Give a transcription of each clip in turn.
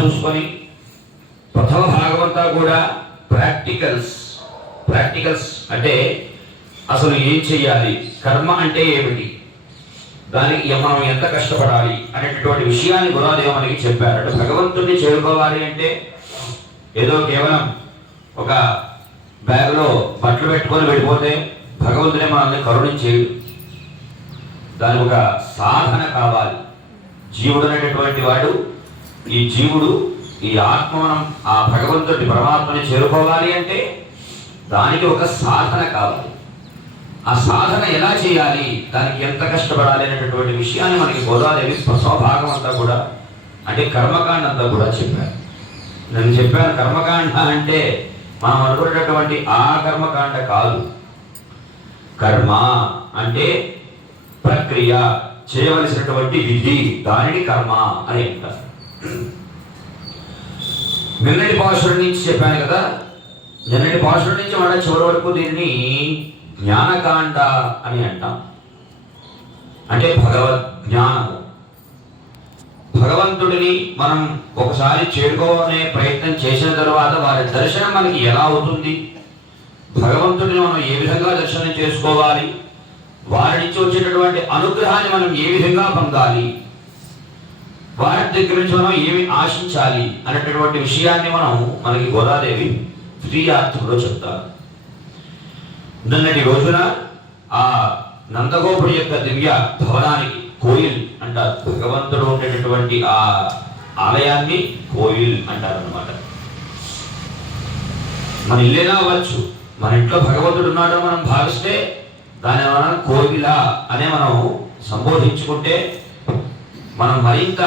చూసుకొని ప్రథమ భాగమంతా కూడా ప్రాక్టికల్స్ అంటే అసలు ఏం చెయ్యాలి, కర్మ అంటే ఏమిటి, దానికి మనం ఎంత కష్టపడాలి అనేటటువంటి విషయాన్ని గురుదేవ మనకి చెప్పారు. అంటే భగవంతుడిని చేరుకోవాలి అంటే ఏదో కేవలం ఒక బ్యాగ్లో బట్టలు పెట్టుకొని వెళ్ళిపోతే భగవంతుడే మనల్ని కరుణించేయడు. దానికి ఒక సాధన కావాలి. జీవుడు అనేటటువంటి వాడు, ఈ జీవుడు, ఈ ఆత్మ మనం ఆ భగవంతుడి పరమాత్మని చేరుకోవాలి అంటే దానికి ఒక సాధన కావాలి. ఆ సాధన ఎలా చేయాలి, దానికి ఎంత కష్టపడాలి అనేటటువంటి విషయాన్ని మనకి గోదాదేవి స్వభాగం అంతా కూడా అంటే కర్మకాండ అంతా కూడా చెప్పారు. నేను చెప్పాను, కర్మకాండ అంటే మనం అనుకునేటటువంటి ఆ కర్మకాండ కాదు. కర్మ అంటే ప్రక్రియ, చేయవలసినటువంటి విధి, దానిని కర్మ అని అంటారు. నిన్నటి పాశురం నుంచి చెప్పాను కదా, నిన్నటి పాశురం నుంచి మన చివరి వరకు దీన్ని జ్ఞానకాండ అని అంటాం. అంటే భగవద్ జ్ఞానము. భగవంతుడిని మనం ఒకసారి చేరుకోనే ప్రయత్నం చేసిన తర్వాత వారి దర్శనం మనకి ఎలా అవుతుంది, భగవంతుడిని మనం ఏ విధంగా దర్శనం చేసుకోవాలి, వారి నుంచి వచ్చేటటువంటి అనుగ్రహాన్ని మనం ఏ విధంగా పొందాలి, వారి దగ్గర నుంచి మనం ఏమి ఆశించాలి అనేటటువంటి విషయాన్ని మనకి గోదాదేవి తృతీయార్థంలో చెప్తారు. నిన్నటి రోజున ఆ నందగోపుడి యొక్క దివ్య భవనానికి కోయిల్ అంటారు. భగవంతుడు ఉండేటటువంటి ఆ ఆలయాన్ని కోయిల్ అంటారు అన్నమాట. మన ఇల్లేనా అవ్వచ్చు, మన ఇంట్లో భగవంతుడు ఉన్నాడో మనం భావిస్తే దాని మనం కోవిల అనే మనం సంబోధించుకుంటే మనం మరింత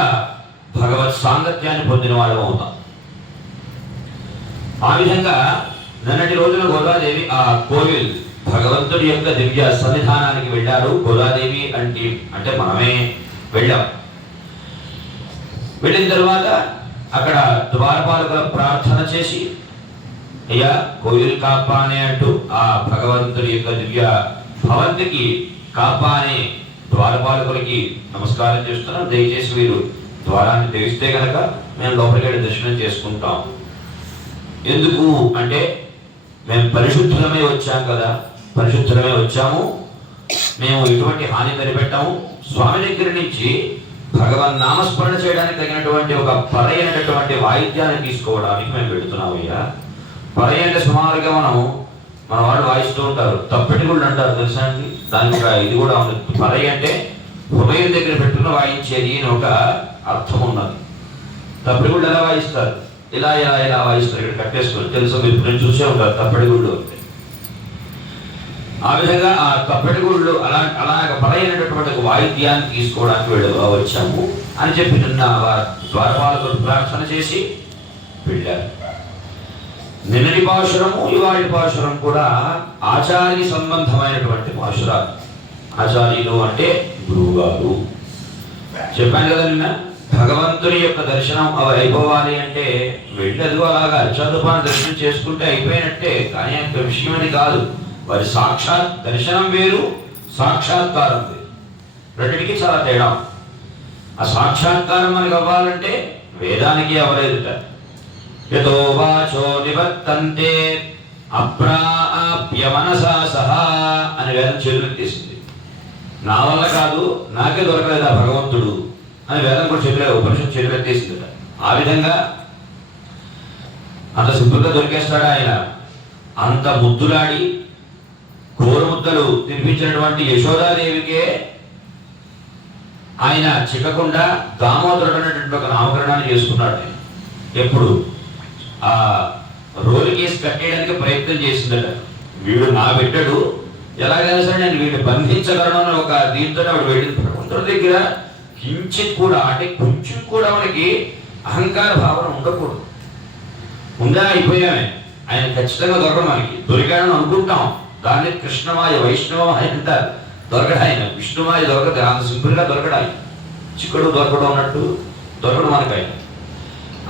భగవత్ సాంగత్యాన్ని పొందిన వాళ్ళం అవుతాం. ఆ విధంగా నిన్నటి రోజున గోదాదేవి ఆ కోవిల్ భగవంతుడి యొక్క దివ్య సన్నిధానానికి వెళ్ళారు. గోదాదేవి అంటే మనమే వెళ్ళాం. వెళ్ళిన తర్వాత అక్కడ ద్వారపాలకుల ప్రార్థన చేసి అయ్యా కోయిల్ కాపానే అంటూ ఆ భగవంతుడి యొక్క దివ్య భవంతికి కాపానే ద్వారపాలకులకి నమస్కారం చేస్తున్నాం. దయచేసి వీరు ద్వారాన్ని తెరిస్తే కనుక మేము లోపలికి వెళ్ళి దర్శనం చేసుకుంటాం. ఎందుకు అంటే మేము పరిశుద్ధులమై వచ్చాం కదా, పరిశుద్ధులమై వచ్చాము, మేము ఎటువంటి హాని కనిపెట్టాము. స్వామి దగ్గర నుంచి భగవన్ నామస్మరణ చేయడానికి తగినటువంటి ఒక పరైనటువంటి వాయిద్యాన్ని తీసుకోవడానికి మేము పెడుతున్నాం. అయ్యా పరై అంటే సుమారుగా మన వాళ్ళు వాయిస్తూ ఉంటారు, తప్పెటి గుళ్ళు అంటారు తెలుసా అండి. దానికి ఒక ఇది కూడా ఉంది. పరై అంటే హృదయం దగ్గర పెట్టుకుని వాయించేది అని ఒక అర్థం ఉన్నది. తప్పెటి గుళ్ళు ఎలా వాయిస్తారు, ఇలా ఇలా ఇలా వాయిస్తారు, ఇక్కడ కట్టేసుకొని తెలుసు, మీరు ఇప్పుడు చూసే ఉంటారు తప్పెటి గుళ్ళు అంటే. ఆ విధంగా ఆ తప్పెటి గుళ్ళు అలాగ పరైనటువంటి వాయిద్యాన్ని తీసుకోవడానికి వచ్చాము అని చెప్పి నిన్న ద్వారపాలకులు ప్రార్థన చేసి వెళ్ళారు. నిన్నటి పాశురము ఇవాళ పాశురం కూడా ఆచార్య సంబంధమైనటువంటి పాశురాలు. ఆచార్యులు అంటే గురువు గారు. చెప్పాను కదా నిన్న, భగవంతుని యొక్క దర్శనం అయిపోవాలి అంటే వెళ్ళదు అలాగా అర్చాదుపాన్ని దర్శనం చేసుకుంటే అయిపోయినట్టే. కానీ అంత విషయం అది కాదు. వారి సాక్షాత్ దర్శనం వేరు, సాక్షాత్కారం వేరు, రెండిటికి చాలా తేడా. ఆ సాక్షాత్కారం మనకు అవ్వాలంటే వేదానికి అవ్వలేదుట. యతో వాచో నివర్తంతే అప్రాప్య మనసా సహా అని వేదం చేతులకు తీసింది. నా వల్ల కాదు, నాకే దొరకలేదా భగవంతుడు అని వేదం కూడా చెప్పలేదు, ఉపనిషత్తు చేతులకు తీసింది. ఆ విధంగా అంత సింపుల్గా దొరికేస్తాడా ఆయన? అంత ముద్దులాడి కోరుముద్దలు తినిపించినటువంటి యశోదాదేవికే ఆయన చిక్కకుండా దామోదరుడు అనేటువంటి ఒక నామకరణాన్ని చేసుకున్నాడు. ఎప్పుడు ఆ రోలు కేసు కట్టేయడానికి ప్రయత్నం చేసిందట. వీడు నా బిడ్డడు, ఎలాగైనా సరే నేను వీడిని బంధించగలను అని ఒక దీంతో ఆవిడ వెళ్ళింది. భగవంతుడి దగ్గర కించిత్ కూడా అంటే కొంచెం కూడా మనకి అహంకార భావన ఉండకూడదు. ఉందా అయిపోయామే, ఆయన ఖచ్చితంగా దొరకడం. మనకి దొరికాడని అనుకుంటాం, దాన్ని కృష్ణమాయ వైష్ణవమాయ అంటారు. దొరకడు ఆయన, విష్ణుమాయ దొరకదు, అంత సింపుల్గా దొరకడాయి. చిక్కుడు దొరకడం అన్నట్టు దొరకడం మనకి ఆయన.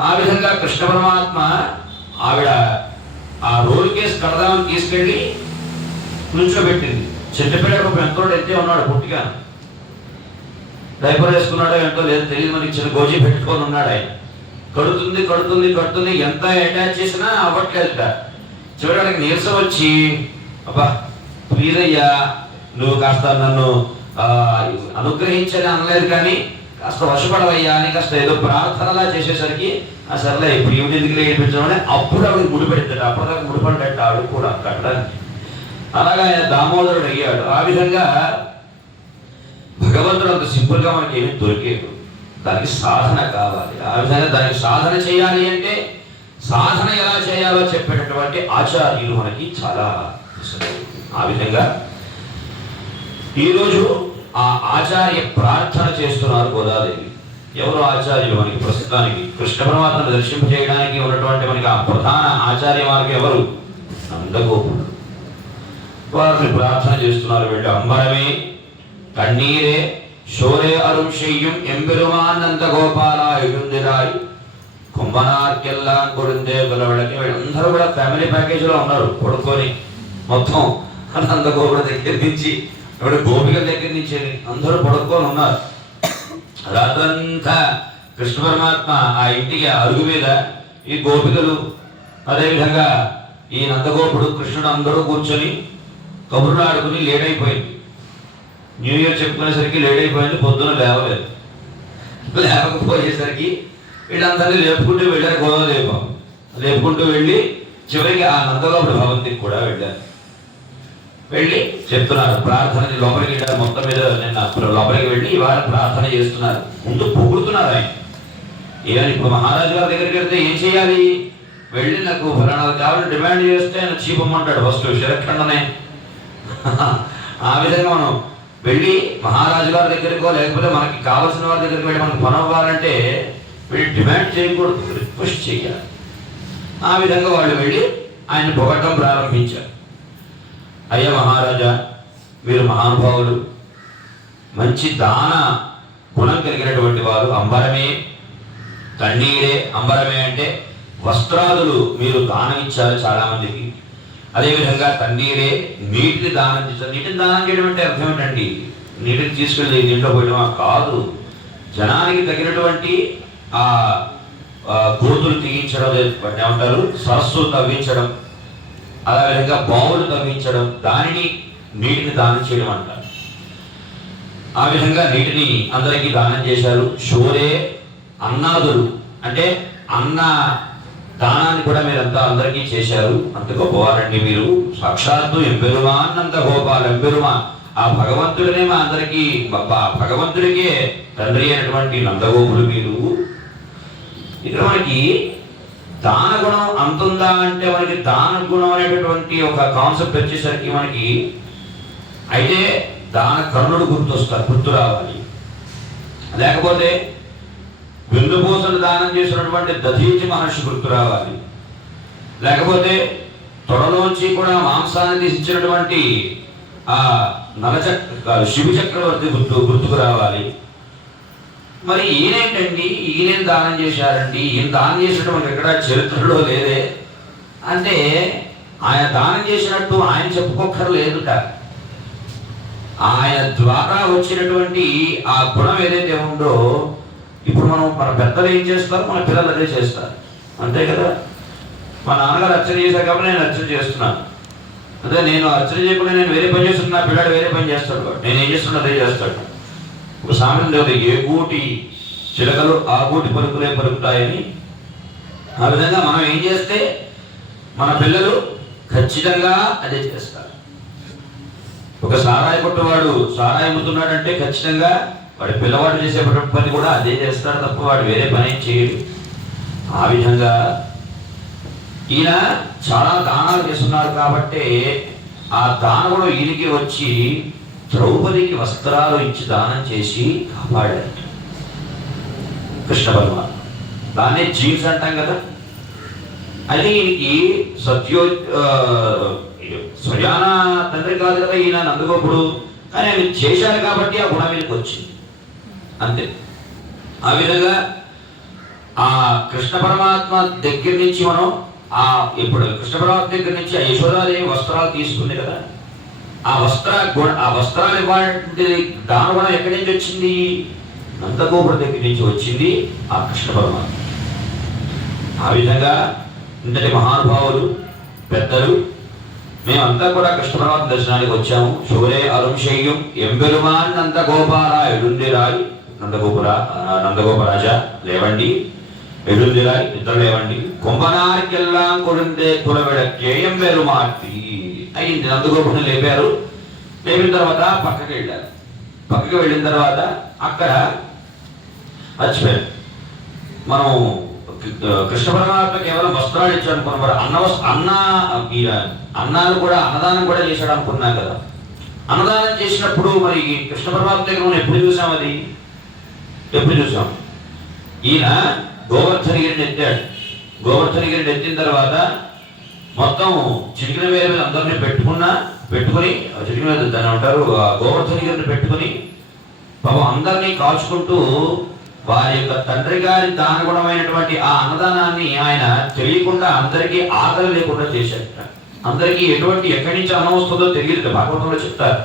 ఆ విధంగా కృష్ణ పరమాత్మ ఆవిడ ఆ రోల్ కేసు కడదామని తీసుకెళ్ళి కూర్చోబెట్టింది. చెట్టుపేట ఎంతోడు ఎత్తే ఉన్నాడు, పుట్టిగా డైపర్ వేసుకున్నాడో ఎంతో లేదు తెలియదు మనకి, చిన్న గోజీ పెట్టుకొని ఉన్నాడు ఆయన. కడుతుంది కడుతుంది కడుతుంది, ఎంత అటాచ్ చేసినా అవ్వట్లేదుట. చివరికి నీరసం వచ్చి, అబ్బా ప్లీజ్ అయ్యా నువ్వు కాస్త నన్ను అనుగ్రహించని అనలేదు కానీ కాస్త వశపడవయ్యా అని కాస్త ఏదో ప్రార్థనలా చేసేసరికి సర్లే ఇప్పుడు ఏమిటి ఎందుకు ఏడిపించడం, అప్పుడు ఆవిడ ముడిపెడతాడు. అప్పటిదాకా ముడిపడ్డట్టు ఆవిడ కూడా కట్టడానికి. అలాగా ఆయన దామోదరుడు అయ్యాడు. ఆ విధంగా భగవంతుడు అంత సింపుల్గా మనకి ఏమీ దొరికేదు, దానికి సాధన కావాలి. ఆ విధంగా దానికి సాధన చేయాలి అంటే సాధన ఎలా చేయాలో చెప్పేటటువంటి ఆచార్యులు మనకి చాలా. ఆ విధంగా ఈరోజు ఆ ఆచార్య ప్రార్థన చేస్తున్నారు గోదాదేవి. ఎవరు ఆచార్యులు మనకి ప్రస్తుతానికి? కృష్ణ పరమాత్మను దర్శింపజేయడానికి ఉన్నటువంటి మనకి ఆ ప్రధాన ఆచార్య మార్గం ఎవరు? నందగోపుడు. వారిని ప్రార్థన చేస్తున్నారు. వీళ్ళు అంబరమే కన్నీరే షోరే అరుణ్ శయ్యం ఎంబెరుమాన్ నందగోపాల ఎగుందిరాయి కుంభనార్కెల్లా కొడుందే గొలవడకి. వీళ్ళందరూ కూడా ఫ్యామిలీ ప్యాకేజీలో ఉన్నారు పడుకొని. మొత్తం నందగోపుడు దగ్గర నుంచి ఇప్పుడు గోపికల దగ్గర నుంచి అందరూ పడుకొని ఉన్నారు. రాత్రంతా కృష్ణ పరమాత్మ ఆ ఇంటికి అరుగు మీద ఈ గోపికలు, అదేవిధంగా ఈ నందగోపుడు, కృష్ణుడు అందరూ కూర్చొని కబుర్లు ఆడుకుని లేట్ అయిపోయింది. న్యూ ఇయర్ చెప్పుకునేసరికి లేట్ అయిపోయింది. పొద్దున లేవలేదు. లేకపోయేసరికి వీళ్ళందరినీ లేపుకుంటూ వెళ్ళారు. గోదాదేవి లేపుకుంటూ వెళ్ళి చివరికి ఆ నందగోపుడు భవంతికి కూడా వెళ్ళారు. వెళ్ళి చెప్తున్నారు ప్రార్థన. లోపలికి వెళ్ళారు. మొత్తం మీద నిన్న లోపలికి వెళ్ళి ఇవాళ ప్రార్థన చేస్తున్నారు. ముందు పొగుడుతున్నారు ఆయన. ఏమని? ఇప్పుడు మహారాజు గారి దగ్గరికి వెళ్తే ఏం చేయాలి? వెళ్ళి నాకు ఫలానా కావాలని డిమాండ్ చేస్తే ఆయన చీపమ్మంటాడు ఫస్ట్ శరఖండనే. ఆ విధంగా మనం వెళ్ళి మహారాజు గారి దగ్గరికో లేకపోతే మనకి కావాల్సిన వారి దగ్గరికి వెళ్ళి మనకు పని అవ్వాలంటే వీళ్ళు డిమాండ్ చేయకూడదు, రిక్వెస్ట్ చేయాలి. ఆ విధంగా వాళ్ళు వెళ్ళి ఆయన పొగట్టం ప్రారంభించారు. అయ్యా మహారాజా, మీరు మహానుభావులు, మంచి దాన గుణం కలిగినటువంటి వారు. అంబరమే కన్నీరే, అంబరమే అంటే వస్త్రాదులు మీరు దానం ఇచ్చారు చాలా మందికి. అదేవిధంగా కన్నీరే నీటిని దానం చేశారు. నీటిని దానం చేయడం అంటే అర్థం ఏంటండి? నీటిని తీసుకెళ్ళి దీంట్లో పోయడమా? కాదు. జనానికి తగినటువంటి ఆ గోతులు తీయించడం, ఏమంటారు, సరస్సులు తవ్వించడం, అదేవిధంగా బావులు తవ్వించడం, దానిని నీటిని దానం చేయడం అంటారు. ఆ విధంగా నీటిని అందరికీ దానం చేశారు. షోరే అన్నాదులు అంటే అన్న దానాన్ని కూడా మీరంతా అందరికీ చేశారు. అంత గొప్పవారండి మీరు. సాక్షాత్తు ఎంబెరుమాన్ నందగోపాల్. ఎంబెరుమాన్ ఆ భగవంతుడినే మా అందరికీ, భగవంతుడికే తండ్రి అయినటువంటి నందగోపులు మీరు. ఇక్కడ మనకి దాన గుణం అంతుందా అంటే మనకి దాన గుణం అనేటటువంటి ఒక కాన్సెప్ట్ వచ్చేసరికి మనకి అయితే దాన కర్ణుడు గుర్తు రావాలి. లేకపోతే వెన్నుపూసలు దానం చేసినటువంటి దధీచి మహర్షి గుర్తు రావాలి. లేకపోతే తొడలోంచి కూడా మాంసాన్ని తీసిచ్చినటువంటి ఆ శివ చక్రవర్తి గుర్తుకు రావాలి. మరి ఈయనేంటండి, ఈయన దానం చేశారండి, ఈయన దానం చేసినటువంటి ఎక్కడ చరిత్రలో లేదే అంటే ఆయన దానం చేసినట్టు ఆయన చెప్పుకోక్కర్లేదుట. ఆయన ద్వారా వచ్చినటువంటి ఆ గుణం ఏదైతే ఉందో, ఇప్పుడు మనం మన పెద్దలు ఏం చేస్తారు, మన పిల్లలు అదే చేస్తారు, అంతే కదా. మా నాన్నగారు అర్చన చేశారు కాబట్టి నేను అర్చన చేస్తున్నాను. అదే నేను అర్చన చేయకుండా నేను వేరే పని చేస్తున్నా, పిల్లాడు వేరే పని చేస్తాడు, నేను ఏం చేస్తున్నా అదే చేస్తాడు. ఒక సామెత లేదు, ఏ గూటి చిలకలు ఆ గూటి పలుకులే పలుకుతాయని. ఆ విధంగా మనం ఏం చేస్తే మన పిల్లలు ఖచ్చితంగా అదే చేస్తారు. ఒక సారాయి కొట్టువాడు సారాయి అమ్ముతున్నాడంటే ఖచ్చితంగా వాడి పిల్లవాడు చేసే పని కూడా అదే చేస్తాడు తప్ప వాడు వేరే పని ఏం చేయడు. ఆ విధంగా ఈయన చాలా దానాలు చేస్తున్నారు కాబట్టి ఆ దానం కూడా ఈయనకి వచ్చి ద్రౌపదికి వస్త్రాలు ఇచ్చి దానం చేసి కాపాడారు కృష్ణ పరమాత్మ. దాన్నే జీన్స్ అంటాం కదా. అది ఈయనకి స్వయాన తండ్రి కాదు కదా ఈయన నందగోపుడు, కానీ ఆయన చేశారు కాబట్టి ఆ గుణం వీళ్ళకి వచ్చింది, అంతే. ఆ విధంగా ఆ కృష్ణ పరమాత్మ దగ్గర నుంచి మనం ఇప్పుడు కృష్ణ పరమాత్మ దగ్గర నుంచి ఆ యశోదాదేవి వస్త్రాలు తీసుకుంది కదా, ఆ వస్త్రాలు ఇవ్వాలంటే దాని గుణం ఎక్కడి నుంచి వచ్చింది? నందగోపుడు దగ్గర నుంచి వచ్చింది ఆ కృష్ణ పరమాత్మ. ఆ విధంగా ఇంతటి మహానుభావులు పెద్దలు మేమంతా కూడా కృష్ణ పరమాత్మ దర్శనానికి వచ్చాము. శివరే అరుణ్ శయ్యం ఎంబెరుమాన్ నందగోపాల ఎడుందిరాయి నందగోపరాజా లేవండి, ఎడుందిరాయి ఇద్దరు లేవండి, కుంభనారికెల్లాం కొడుందే కులవిడక్కే ఎంబెరుమార్తి అయింది. నందగోపుని లేపారు. లేపిన తర్వాత పక్కకి వెళ్ళారు. పక్కకి వెళ్ళిన తర్వాత అక్కడ మర్చిపోయారు, మనం కృష్ణ పరమాత్మ కేవలం వస్త్రాలు ఇచ్చాడు అనుకున్నాం. మరి అన్నాలు కూడా అన్నదానం కూడా చేశాడు అనుకున్నాం కదా. అన్నదానం చేసినప్పుడు మరి కృష్ణ పరమాత్మ దగ్గర మనం ఎప్పుడు చూసాం? అది ఎప్పుడు చూసాం? ఈయన గోవర్ధనగిరిని ఎత్తాడు. గోవర్ధనగిరిని ఎత్తిన తర్వాత మొత్తం చిటికిన వేల మీద అందరినీ పెట్టుకుని చిటికిన వేల దాన్ని అంటారు గోవర్ధనగిరిని పెట్టుకుని పాపం అందరినీ కాల్చుకుంటూ వారి యొక్క తండ్రి గారి దానగుణమైనటువంటి ఆ అన్నదానాన్ని ఆయన తెలియకుండా అందరికీ ఆకలి లేకుండా చేశారట. అందరికీ ఎక్కడి నుంచి అన్నం వస్తుందో తెలియదు. భాగవతంలో చెప్తారు,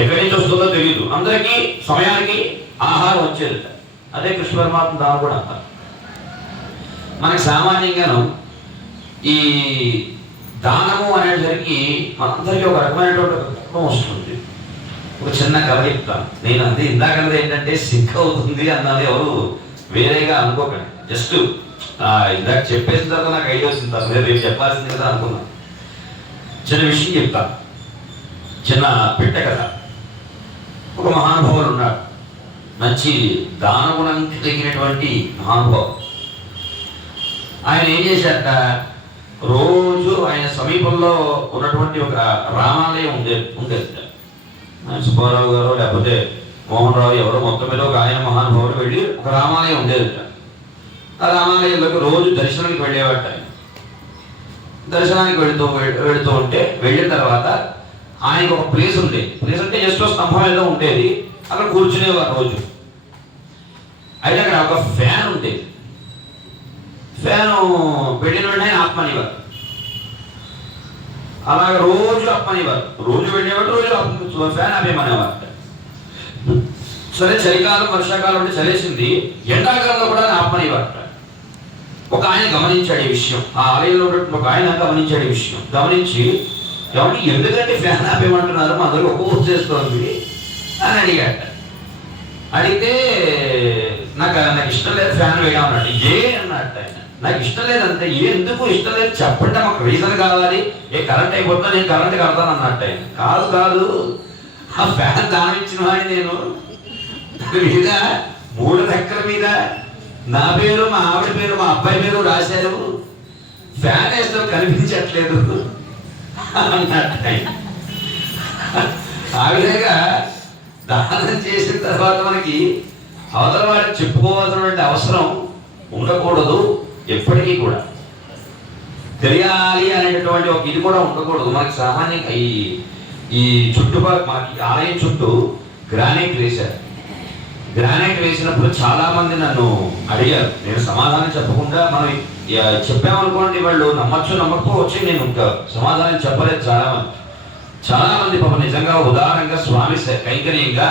ఎక్కడి నుంచి వస్తుందో తెలియదు, అందరికీ సమయానికి ఆహారం వచ్చేదట. అదే కృష్ణ పరమాత్మ దానగుణం అంటారు. మనకి సామాన్యంగాను ఈ దానము అనేసరికి మనందరికీ ఒక రకమైనటువంటి దుఃఖం వస్తుంది. ఒక చిన్న కథ చెప్తాను నేను. అది ఇందాకది ఏంటంటే సిగ్గు అవుతుంది అన్నది ఎవరు వేరేగా అనుకోకండి. జస్ట్ ఇందాక చెప్పేసిన తర్వాత నాకు ఐడియా వచ్చింది, తర్వాత రేపు చెప్పాల్సింది కదా అనుకున్నాను. చిన్న విషయం చెప్తాను, చిన్న పిట్ట కథ. ఒక మహానుభావులు ఉన్నాడు, మంచి దానగుణం కలిగినటువంటి మహానుభావు. ఆయన ఏం చేశారట, రోజు ఆయన సమీపంలో ఉన్నటువంటి ఒక రామాలయం ఉండేది. సుబ్బారావు గారు లేకపోతే మోహన్ రావు ఎవరో మొత్తం మీద ఒక ఆయన మహానుభావుడు వెళ్ళి ఒక రామాలయం ఉండేది. ఆ రామాలయంలోకి రోజు దర్శనానికి వెళ్ళేవాట. ఆయన దర్శనానికి వెళుతూ ఉంటే వెళ్ళిన తర్వాత ఆయనకు ఒక ప్లేస్ ఉండేది. ప్లేస్ అంటే జస్ట్ స్తంభం ఏదో ఉండేది, అక్కడ కూర్చునేవారు రోజు. అయితే అక్కడ ఒక ఫ్యాన్ ఉండేది. ఫ్యాను వెళ్ళిన వెంటనే ఆత్మనివారు. అలాగే రోజు అప్పనివారు, రోజు వెళ్ళేవాడు, రోజు ఫ్యాన్ ఆపేమనేవారు. సరే చలికాలం వర్షాకాలం అంటే చలేసింది, ఎండాకాలంలో కూడా ఆపనివారట. ఒక ఆయన గమనించాడు ఈ విషయం, ఆ ఆలయంలో ఒక ఆయన గమనించాడు ఈ విషయం. గమనించి ఎందుకంటే ఫ్యాన్ ఆపేయమంటున్నారు, మా అందరూ ఒక్క చేస్తోంది అని అడిగాట. అడిగితే నాకు ఇష్టం లేదు ఫ్యాన్ వేయడం అన్నాడు. అన్నట్టు ఆయన, నాకు ఇష్టం లేదంటే ఎందుకు ఇష్టం లేదు చెప్పండి, మాకు రీజన్ కావాలి. కరెంట్ అయిపోతుందో నేను కరెంట్ కడతాను అన్నట్టు ఆయన. కాదు ఆ ఫ్యాన్ దానం ఇచ్చిన వాడిని నేను. మీద 3 రెక్కల మీద నా పేరు, మా ఆవిడ పేరు, మా అబ్బాయి పేరు రాశారు, ఫ్యాన్ వేస్తే కనిపించట్లేదు అన్నట్టు ఆయన. ఆ విధంగా దానం చేసిన తర్వాత మనకి అవతల వాడికి చెప్పుకోవాల్సినటువంటి అవసరం ఉండకూడదు. ఎప్పటికీ కూడా తెలియాలి అనేటటువంటి ఒక ఇది కూడా ఉండకూడదు. మనకి సామాన్యంగా ఈ చుట్టుపక్కల మనకి ఆలయం చుట్టూ గ్రానైట్ వేశారు. గ్రానైట్ వేసినప్పుడు చాలా మంది నన్ను అడిగారు. నేను సమాధానం చెప్పకుండా మనం చెప్పామనుకోండి, వాళ్ళు నమ్మకపోవచ్చు. నేను ఇంకా సమాధానం చెప్పలేదు. చాలా మంది పాపం నిజంగా ఉదాహరణగా స్వామి కైంకర్యంగా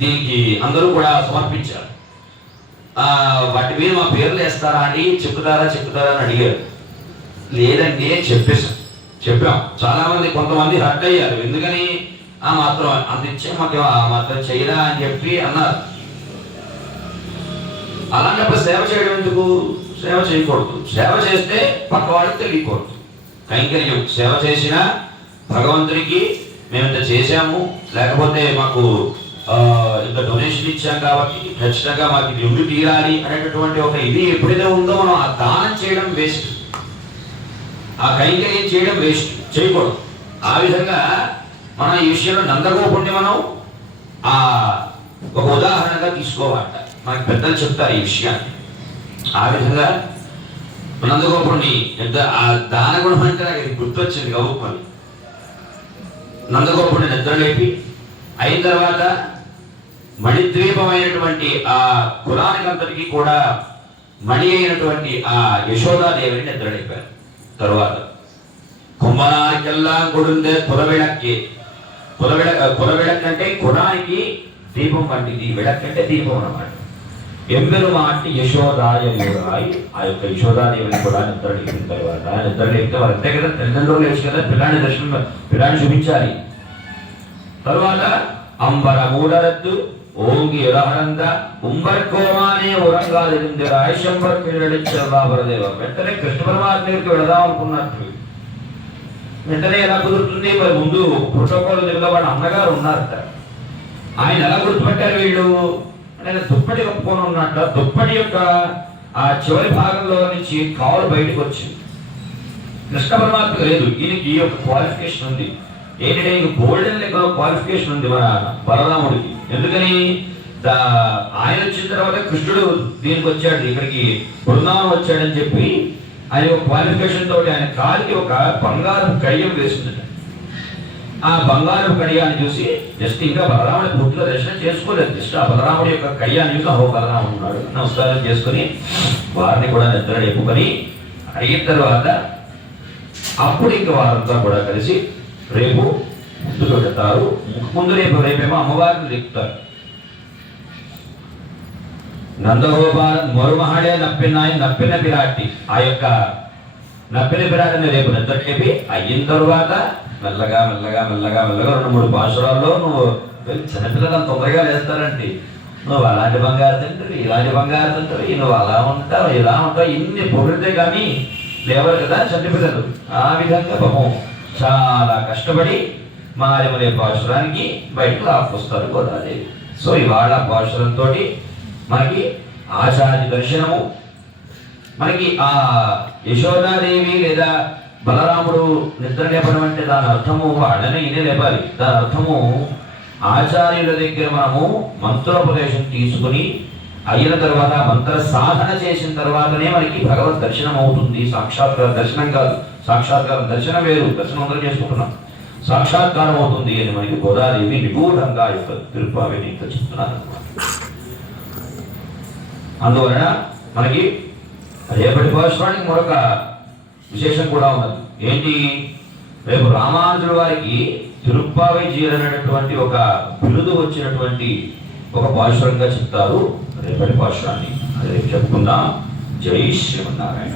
దీనికి అందరూ కూడా సమర్పించారు. వాటి మీద మా పేర్లు వేస్తారా అని చెప్తారా అని అడిగారు. లేదండి చెప్పాం. చాలా మంది కొంతమంది హర్ట్ అయ్యారు. ఎందుకని మాత్రం అంత ఇచ్చే మాకు మాత్రం చేయరా అని చెప్పి అన్నారు. అలాంటప్పుడు సేవ చేయడం ఎందుకు? సేవ చేయకూడదు. సేవ చేస్తే పక్కవాడికి తెలియకూడదు. కైంకర్యం సేవ చేసినా భగవంతుడికి మేము ఇంత చేశాము, లేకపోతే మాకు ఇంత డొనేషన్ ఇచ్చాం కాబట్టి ఖచ్చితంగా మాకు ఇది ఉండి తీరాలి అనేటటువంటి ఒక ఇది ఎప్పుడైతే ఉందో మనం ఆ దానం చేయడం వేస్ట్, ఆ కైంకర్యం చేయడం వేస్ట్, చేయకూడదు. ఆ విధంగా మనం ఈ విషయంలో నందగోపుణ్ణి మనం ఒక ఉదాహరణగా తీసుకోవాలట. మనకి పెద్దలు చెప్తారు ఈ విషయాన్ని. ఆ విధంగా నందగోపుణ్ణి ఆ దాన గుణం అంటే నాకు ఇది గుర్తొచ్చింది గౌపని. నందగోపుణ్ణి నిద్రలేపి అయిన తర్వాత మణిద్వీపమైనటువంటి ఆ కులానికంతటికి కూడా మణి అయినటువంటి ఆ యశోదాదేవిని నిద్రలేపారు. తరువాత కుంభనారికెల్లా కొడుందే పురవిళక్కి. పురవిళక్ అంటే కులానికి దీపం వంటిది, విళక్ అంటే దీపం అన్నమాట. ఎంబెరుమాటి యశోదాయ మూరాయి. ఆ యొక్క యశోదాదేవిని కూడా నిద్ర లేపిన తర్వాత, నిద్ర లేపితే వారు అంతే కదా, తల్లిదండ్రులు లేచి కదా పిల్లాన్ని చూపించాలి. తరువాత అంబర మూడరద్దు ఓంగి ఎలహరంద ఉంబర్కోమానే ఉరంగాదింది రాయశంబర్ కిరడిచ్చబాబరదేవ. వెంటనే కృష్ణ పరమాత్మ దగ్గరికి వెళదాం అనుకున్నట్టు వెంటనే ఎలా కుదురుతుంది? మరి ముందు ప్రోటోకాల్ దగ్గర వాళ్ళ అన్నగారు ఉన్నారట. ఆయన ఎలా గుర్తుపట్టారు వీళ్ళు? నేను దుప్పటి కప్పుకొని ఉన్నట్ట. దుప్పటి యొక్క ఆ చివరి భాగంలో నుంచి కాలు బయటకు వచ్చింది. కృష్ణ పరమాత్మ లేదు, ఈయనకి ఈ యొక్క క్వాలిఫికేషన్ ఉంది. ఏంటంటే ఇంక గోల్డెన్ లెక్క క్వాలిఫికేషన్ ఉంది మన బలరాముడికి. ఎందుకని ఆయన వచ్చిన తర్వాత కృష్ణుడు దీనికి వచ్చాడు, ఇక్కడికి బృందావనం వచ్చాడని చెప్పి ఆయన ఒక క్వాలిఫికేషన్ తోటి ఆయన కాలికి ఒక బంగారం కడియం వేసింది. ఆ బంగారం కడియాన్ని చూసి జస్ట్ ఇంకా బలరాముడి పూర్తిగా దర్శనం చేసుకోలేదు. జస్ట్ ఆ బలరాముడి యొక్క కడియాన్ని చూసి అహో బలరాముడు ఉన్నాడు నమస్కారం చేసుకుని వారిని కూడా నిద్ర లేపుకొని అయిన తర్వాత అప్పుడు ఇంకా వారంతా కూడా కలిసి రేపు ముందు పెడతారు. రేపేమో అమ్మవారిని లేపుతారు. నందగోపాల మరుమహాడే నప్పిన పిరాటి. ఆ యొక్క నప్పిన పిరాటిని రేపు నిద్ర లేపి అయిన తరువాత మెల్లగా మెల్లగా మెల్లగా మెల్లగా 2-3 పాశురాల్లో నువ్వు చిన్నపిల్లలు తొందరగా లేస్తారంటే నువ్వు అలాంటి బంగారు తింటారు, ఇలాంటి బంగారు తింటారు, నువ్వు అలా ఉంటావు ఇలా ఉంటావు, ఇన్ని పొగిడితే కానీ లేవరు కదా చిన్నపిల్లలు. ఆ విధంగా పాపం చాలా కష్టపడి మారేమనే పాశురానికి బయటకు లాక్కొస్తారు గోదాదేవి. సో ఇవాళ పాశురంతో మనకి ఆచార్య దర్శనము, మనకి ఆ యశోదాదేవి లేదా బలరాముడు నిద్ర లేపడం అంటే దాని అర్థము వాళ్ళనే ఇదే లేపాలి. దాని అర్థము ఆచార్యుల దగ్గర మనము మంత్రోపదేశం తీసుకుని అయిన తర్వాత మంత్ర సాధన చేసిన తర్వాతనే మనకి భగవద్ దర్శనం అవుతుంది. సాక్షాత్కార దర్శనం కాదు, సాక్షాత్కారం దర్శనం వేరు, దర్శనం అందరూ చేసుకుంటున్నాం, సాక్షాత్కారం అవుతుంది అని మనకి గోదాదేవి నిగూఢంగా యొక్క తిరుపావిని చెప్తున్నారు. అందువలన మనకి రేపటి పాశురానికి మరొక విశేషం కూడా ఉన్నది. ఏంటి? రేపు రామానుజుల వారికి తిరుప్పావై జీరనటువంటి ఒక బిరుదు వచ్చినటువంటి ఒక పాశురంగా చెప్తారు రేపటి పాశురాన్ని. అది రేపు చెప్పుకుందాం. జై శ్రీమన్నారాయణ.